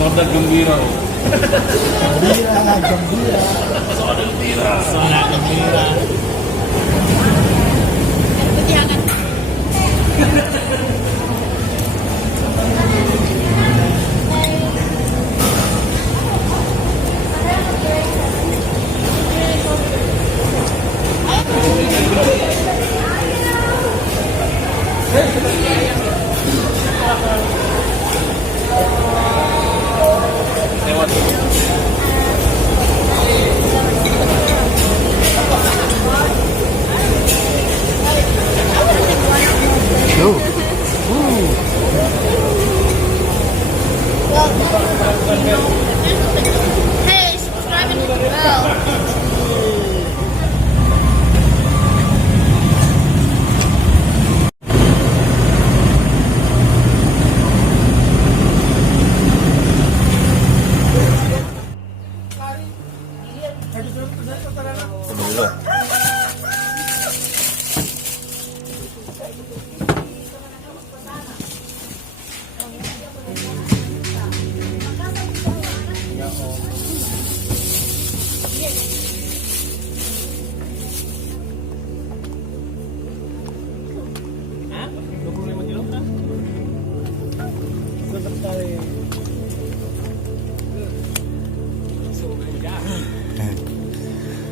Soda gembira. Gembira. Soda gembira. Soda gembira. Putih hangat. Hey, subscribe and hit the bell.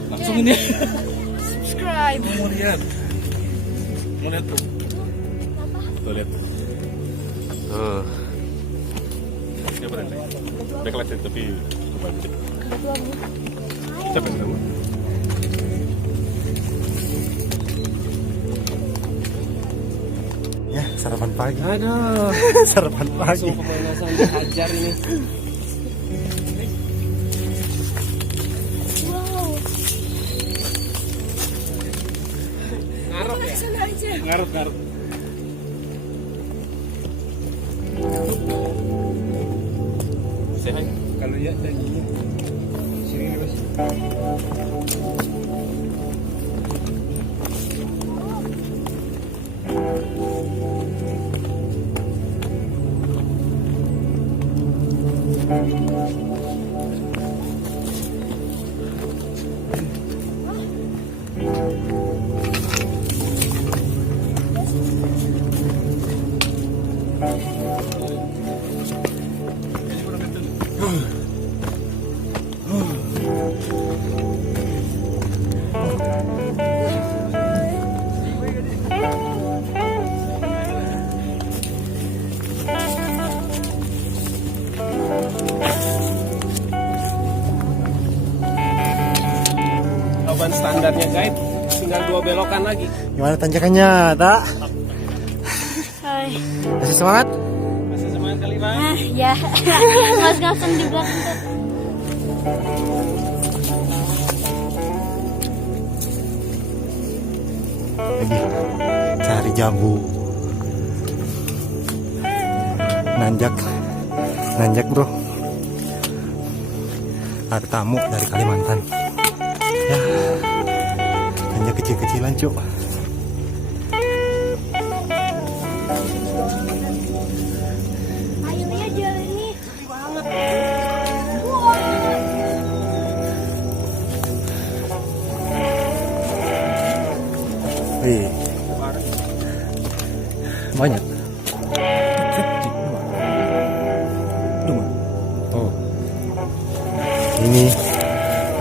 Langsung ini. Subscribe. Mau lihat tuh. Tuh lihat. Dia berani. Backlight tapi capek sama. Ya, sarapan pagi. Aduh, Sarapan pagi. pemanasan dihajar ini. Wow. Ngarep ya? Sana aja. Ngarep. Sehat. Kalau lihat dagingnya, serius. Jawaban standarnya guide, tinggal 2 belokan lagi. Gimana tanjakannya, Tak? Hai. Masih semangat? Masih semangat kali Bang? Ah, ya. Mas Gausam di belakang tuh. Lagi cari jambu. Nanjak bro. Ada tamu dari Kalimantan. Ya, nanjak kecil-kecilan cuk. Banyak. Oh, ini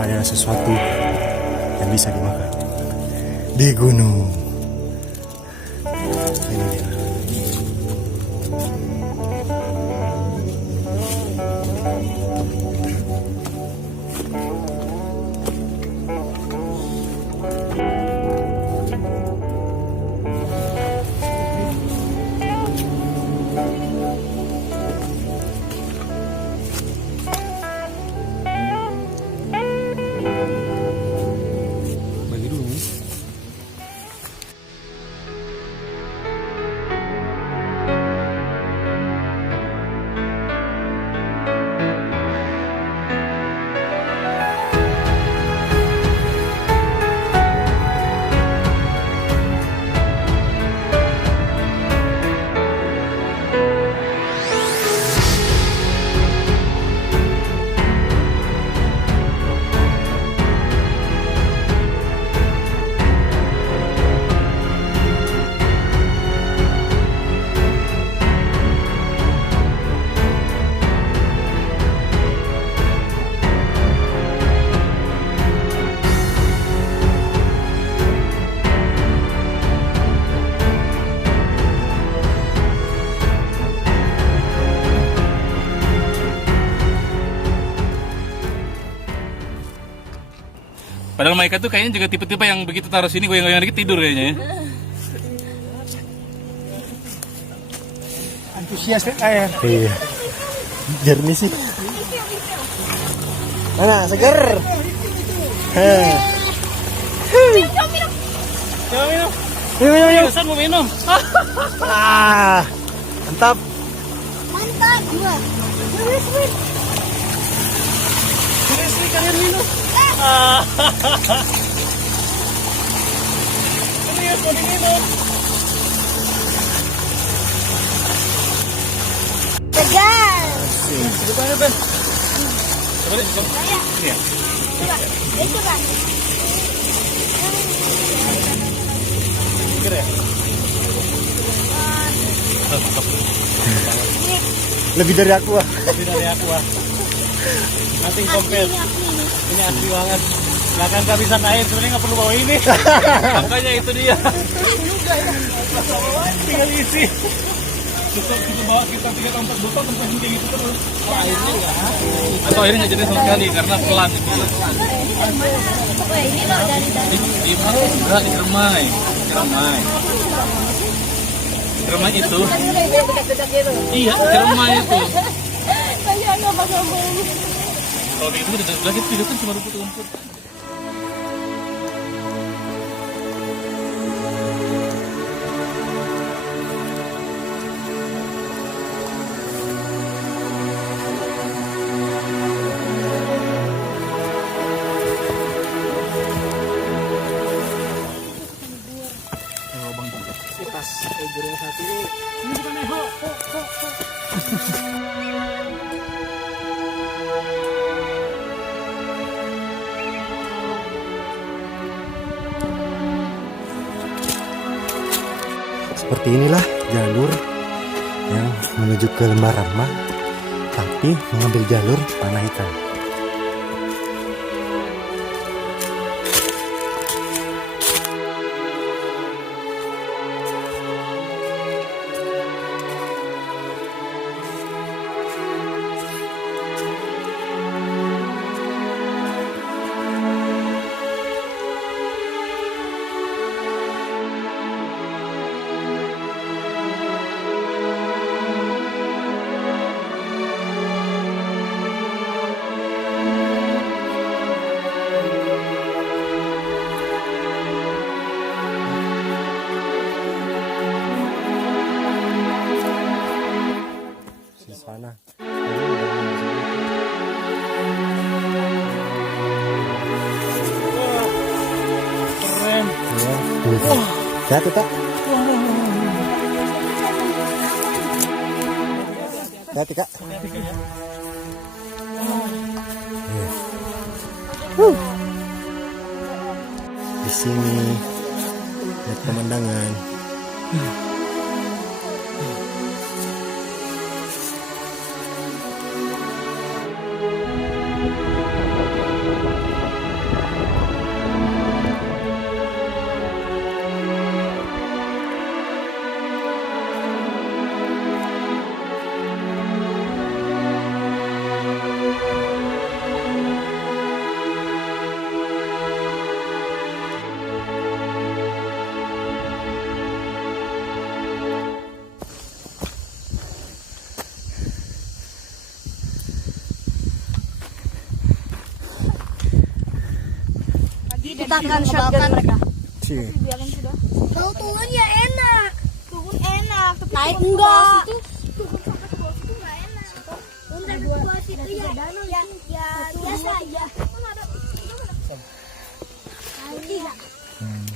adalah sesuatu yang bisa dimakan di gunung. Ini dia. Bagi dulu. Padahal Maika tuh kayaknya juga tipe-tipe yang begitu taruh sini goyang-goyang dikit tidur kayaknya ya. Antusias air. Iya. Jernih sih. Mana seger? Heh. Coba minum. Minum. Ustaz mau minum. Ah, mantap. Mantap gua. Seriously kalian minum. Serius mau diminum. Segar. Depannya Ben. Coba deh, coba. Ini ya. Coba. Coba. Seger ya? Lebih dari aku ah. Lebih dari aku ah. Nothing compare. Ini asli banget. Gak akan kehabisan air, sebenarnya nggak perlu bawa ini. Makanya itu dia. Tinggal isi. Kita bawa kita 3-4 botol tempat ini gitu terus. Airnya enggak. Atau airnya nggak jadi sama sekali karena pelan itu. Wah, ini loh dari Di enggak di Kermai. Kermai itu. Iya, Kermai itu. Saya nggak bakal mau. Kalau itu udah lagi video kan cuma rumput-rumput. Pas eger yang satu ini bukan eho. Seperti inilah jalur yang menuju ke Lembah Rama, tapi mengambil jalur panah ikan. Sana. Keren. Ya, hati Kak. Hati Kak. Di sini lihat pemandangan. letakkan shotgun mereka. Cie. Kalau turunnya enak. Turun enak. Tapi naik enggak. Turun sampai ke bawah situ enggak enak. Turun sampai ke bawah situ ya biasa aja.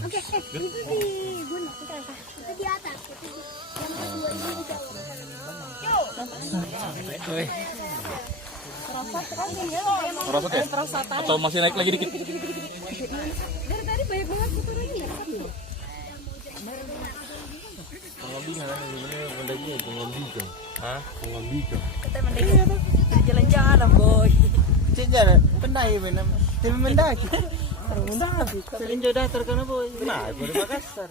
Oke, itu di gunung. Kita di atas. Yang kedua ini di bawah. Merosot ya? Atau masih naik lagi dikit? Dari tadi banyak banget kotorannya ya. Kita mendaki jalan-jalan boy. Jalan pendaki benar. Tapi mendaki. Mendaki. Sering jodoh terkena boy. Nah, baru Makassar.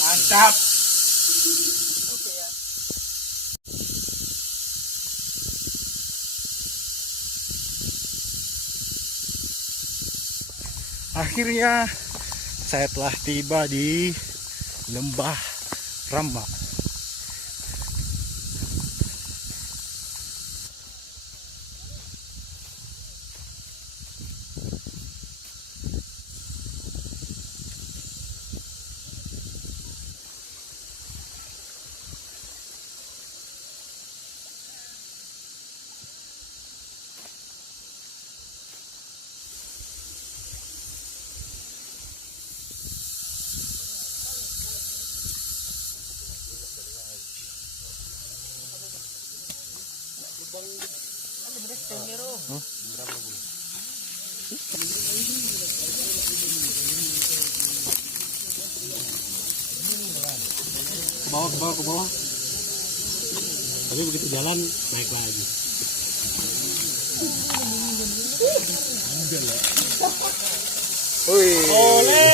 Mantap. Akhirnya saya telah tiba di Lembah Rama. Ke bawah. Tapi begitu jalan naik lagi. Oleh.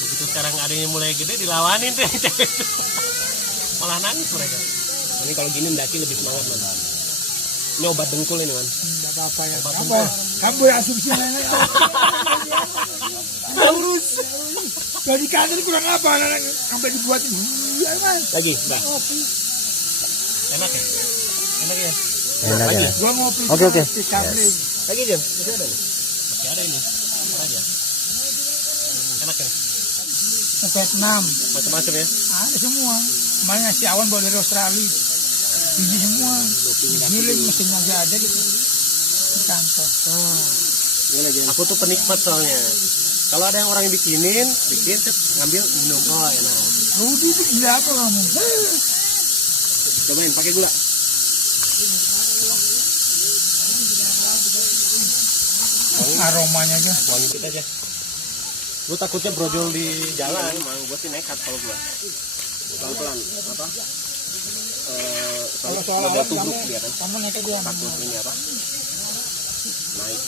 Begitu sekarang adanya mulai gede dilawanin tuh yang cewek itu. Malah nangis mereka. Ini kalau gini mendaki lebih semangat man. Ini obat dengkul ini man. Enggak apa-apa ya. Obat dengkul. Kamu yang asumsi nenek. Lurus. Dari kantor kurang apa anak sampai dibuatin. Iya kan. Lagi, Mbak. Enak ya? Enak ya? Enak ya. Gua ngopi. Oke. Lagi Jam? Masih ada nih? Masih ada ini. Apa aja? Enak ya? Vietnam. Macam-macam ya? Ada semua. Kemarin ngasih awan bawa dari Australia. Biji semua. Giling mesinnya aja ada gitu. Di kantor. Aku tuh penikmat soalnya. Kalau ada yang orang yang bikin, set, ngambil minum. Oh enak. Rudi itu gila apa kamu? Cobain pakai gula. Aromanya aja. Wangi dikit aja. Gue takutnya brojol di jalan. Emang gue sih nekat kalau gue. Pelan-pelan apa? Soalnya udah tubruk dia kan. Takut ini apa? Naik.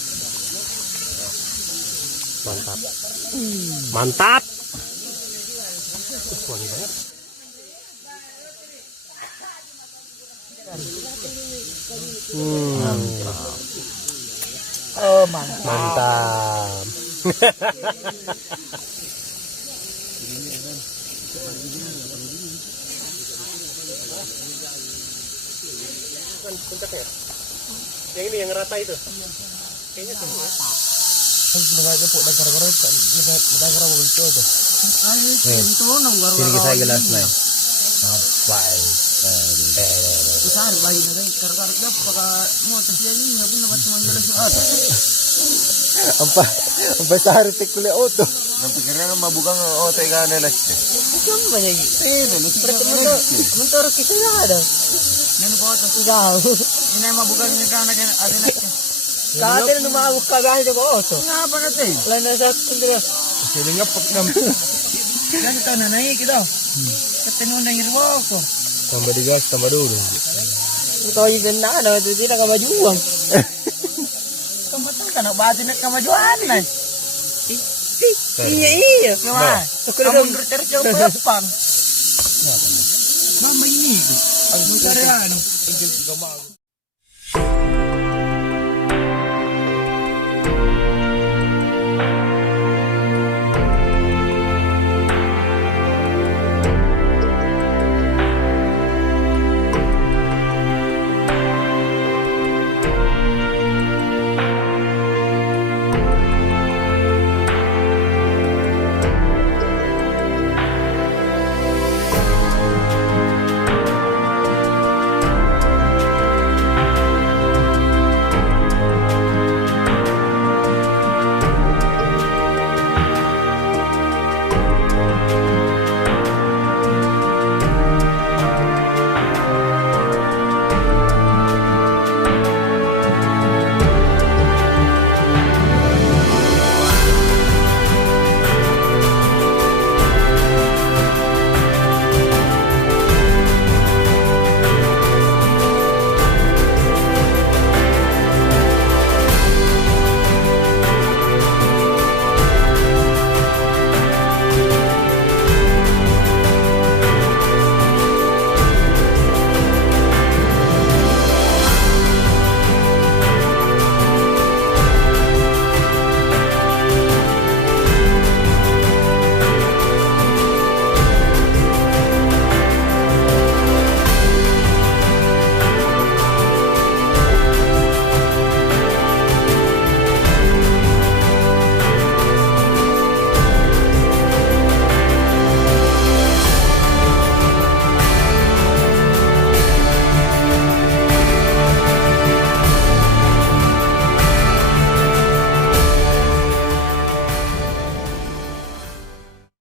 Mantap. Mantap. Wangi banget. Oh mantap. Mantap. Kan puncaknya. Yang ini yang rata itu. Kayaknya semua. Sini kita gelas nih. Apa? Sampai sehari tik kuliah auto. Yang pikirnya mah bukan otak kan nelas. Cuma banyak. Mentor kita ya ada. Ini foto jauh. Ini mah bukan kan ada nak. Kata ni mau kagak itu auto. Ngapa nanti? Lain asa sendiri. Jadi ngepek nam. Kan kita naik gitu. Ketemu dengan irwako. Tambah digas, tambah dulu. Ito yung ganda na, ito hindi na kamajuan. Kamatang ka na, bati na kamajuan na. Iya. Kama, kamu ngercer berapang. Mama ini, ang mutari ano.